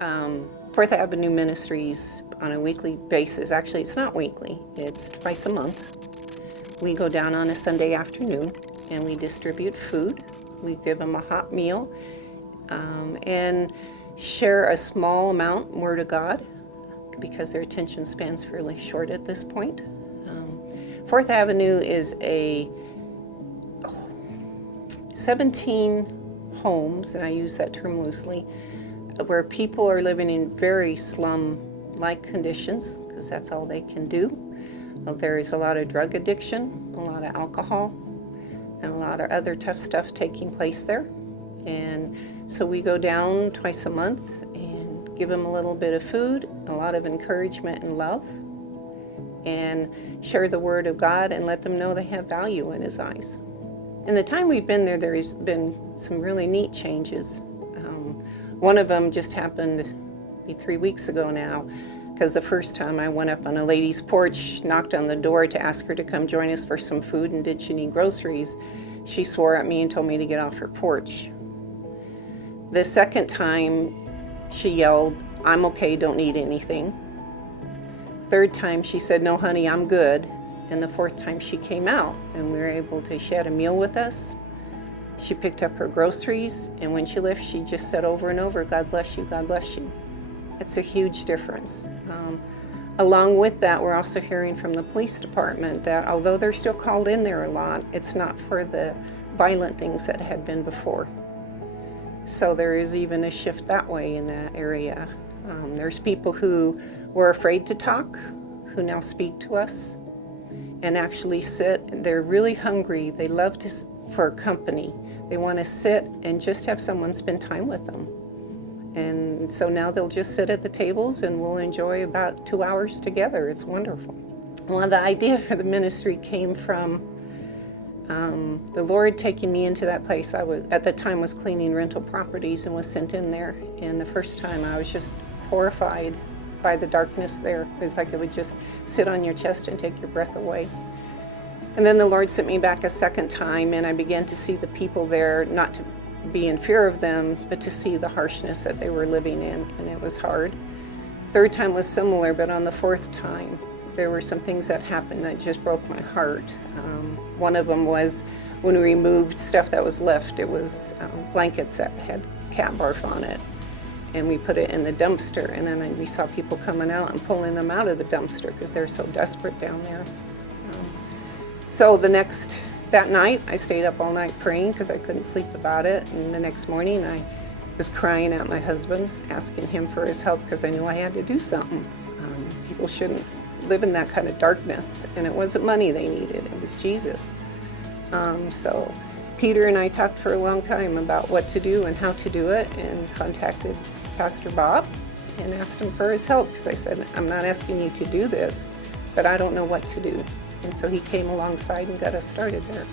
4th Avenue Ministries on a weekly basis. Actually, it's not weekly, it's twice a month. We go down on a Sunday afternoon and we distribute food. We give them a hot meal and share a small amount, Word of God, because their attention span's fairly short at this point. 4th Avenue is a 17 homes, and I use that term loosely, where people are living in very slum-like conditions, because that's all they can do. There is a lot of drug addiction, a lot of alcohol, and a lot of other tough stuff taking place there. And so we go down twice a month and give them a little bit of food, a lot of encouragement and love, and share the Word of God and let them know they have value in His eyes. In the time we've been there, there's been some really neat changes. One of them just happened maybe 3 weeks ago now, because the first time I went up on a lady's porch, knocked on the door to ask her to come join us for some food and did she need groceries, she swore at me and told me to get off her porch. The second time she yelled, "I'm okay, don't need anything." Third time she said, "No honey, I'm good." And the fourth time she came out and we were able to, she had a meal with us. She picked up her groceries, and when she left, she just said over and over, "God bless you, God bless you." It's a huge difference. Along with that, we're also hearing from the police department that although they're still called in there a lot, it's not for the violent things that had been before. So there is even a shift that way in that area. There's people who were afraid to talk, who now speak to us and actually sit. They're really hungry. They love for company. They want to sit and just have someone spend time with them. And so now they'll just sit at the tables and we'll enjoy about 2 hours together. It's wonderful. Well, the idea for the ministry came from the Lord taking me into that place. I was at the time was cleaning rental properties and was sent in there. And the first time I was just horrified by the darkness there. It was like it would just sit on your chest and take your breath away. And then the Lord sent me back a second time, and I began to see the people there, not to be in fear of them, but to see the harshness that they were living in, and it was hard. Third time was similar, but on the fourth time, there were some things that happened that just broke my heart. One of them was when we removed stuff that was left. It was blankets that had cat barf on it, and we put it in the dumpster, and then we saw people coming out and pulling them out of the dumpster because they're so desperate down there. So that night, I stayed up all night praying because I couldn't sleep about it. And the next morning, I was crying at my husband, asking him for his help because I knew I had to do something. People shouldn't live in that kind of darkness. And it wasn't money they needed, it was Jesus. So Peter and I talked for a long time about what to do and how to do it, and contacted Pastor Bob and asked him for his help because I said, "I'm not asking you to do this, but I don't know what to do." And so he came alongside and got us started there.